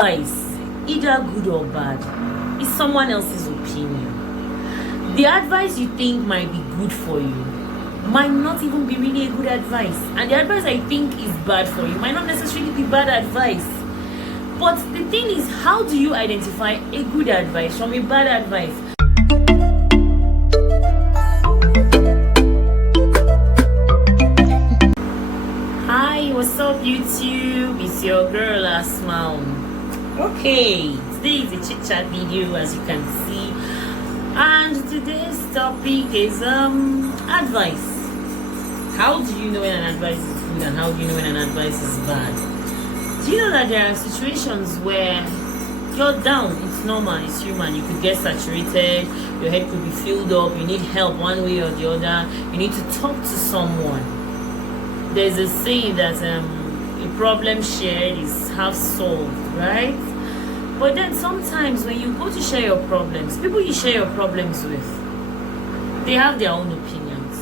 Advice, either good or bad, is someone else's opinion. The advice you think might be good for you might not even be really a good advice, and the advice I think is bad for you might not necessarily be bad advice. But the thing is, how do you identify a good advice from a bad advice? Hi, what's up YouTube? It's your girl Asmau. Okay, today is a chit chat video, as you can see, and today's topic is advice. How do you know when an advice is good and how do you know when an advice is bad? Do you know that there are situations where you're down? It's normal, it's human. You could get saturated, your head could be filled up, you need help one way or the other, you need to talk to someone. There's a saying that a problem shared is half solved, right? But then sometimes when you go to share your problems, people you share your problems with, they have their own opinions.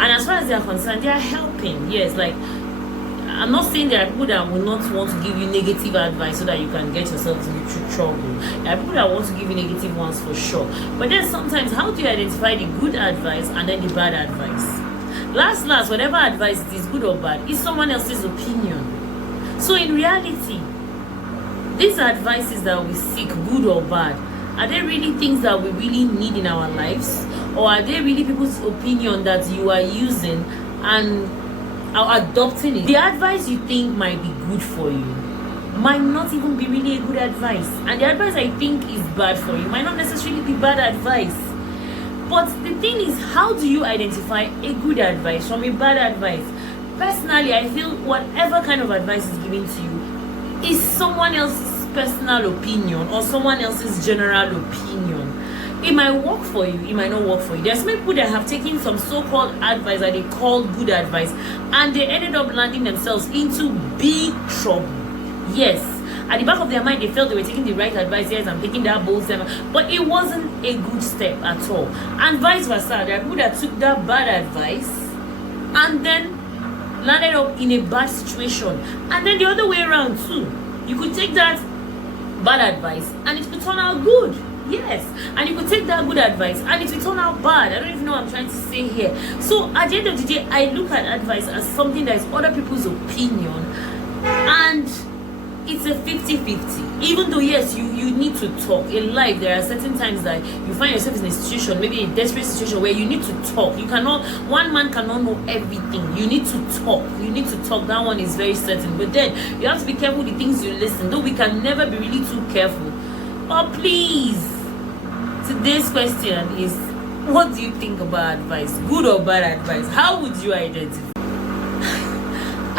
And as far as they are concerned, they are helping. Yes, like, I'm not saying there are people that will not want to give you negative advice so that you can get yourself into trouble. There are people that want to give you negative ones for sure. But then sometimes, how do you identify the good advice and then the bad advice? Last, whatever advice it is, good or bad, is someone else's opinion. So in reality, these advices that we seek, good or bad, are they really things that we really need in our lives? Or are they really people's opinion that you are using and are adopting it? The advice you think might be good for you might not even be really a good advice. And the advice I think is bad for you might not necessarily be bad advice. But the thing is, how do you identify a good advice from a bad advice? Personally, I feel whatever kind of advice is given to you is someone else's personal opinion or someone else's general opinion. It might work for you, it might not work for you. There's many people that have taken some so-called advice that they call good advice, and they ended up landing themselves into big trouble. Yes, at the back of their mind, they felt they were taking the right advice. Yes, I'm taking that bold step, but it wasn't a good step at all. And vice versa, there are people that took that bad advice and then landed up in a bad situation. And then the other way around too. You could take that bad advice and it could turn out good. Yes, and you could take that good advice and it will turn out bad. I don't even know what I'm trying to say here. So at the end of the day, I look at advice as something that is other people's opinion, and it's a 50-50. Even though yes, you need to talk in life. There are certain times that you find yourself in a situation, maybe a desperate situation, where you need to talk. You cannot, one man cannot know everything. You need to talk. You need to talk. That one is very certain. But then you have to be careful with the things you listen. Though we can never be really too careful. But please, today's question is, what do you think about advice? Good or bad advice? How would you identify?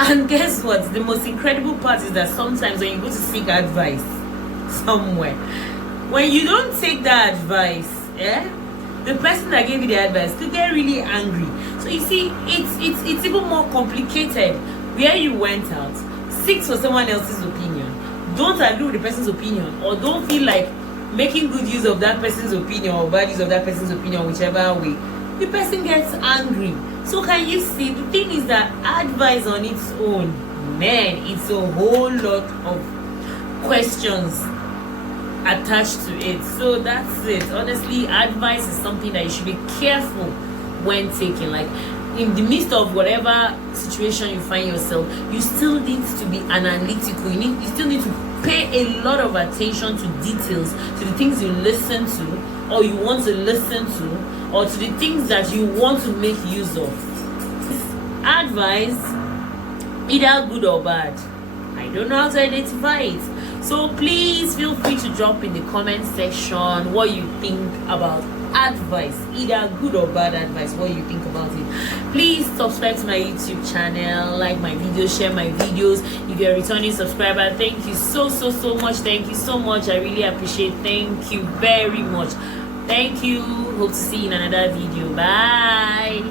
And guess what? The most incredible part is that sometimes when you go to seek advice somewhere, when you don't take that advice, the person that gave you the advice could get really angry. So you see, it's even more complicated. Where you went out, seek for someone else's opinion. Don't agree with the person's opinion, or don't feel like making good use of that person's opinion or bad use of that person's opinion, whichever way. The person gets angry. So can you see, the thing is that advice on its own, man, it's a whole lot of questions attached to it. So that's it. Honestly, advice is something that you should be careful when taking. Like, in the midst of whatever situation you find yourself, you still need to be analytical. You still need to pay a lot of attention to details, to the things you listen to or you want to listen to, or to the things that you want to make use of. Advice, either good or bad, I don't know how to identify it. So please feel free to drop in the comment section what you think about advice, either good or bad advice, what you think about it. Please subscribe to my YouTube channel, like my videos, share my videos. If you're a returning subscriber, thank you so much. Thank you so much. I really appreciate. Thank you very much. Thank you. Hope to see you in another video. Bye.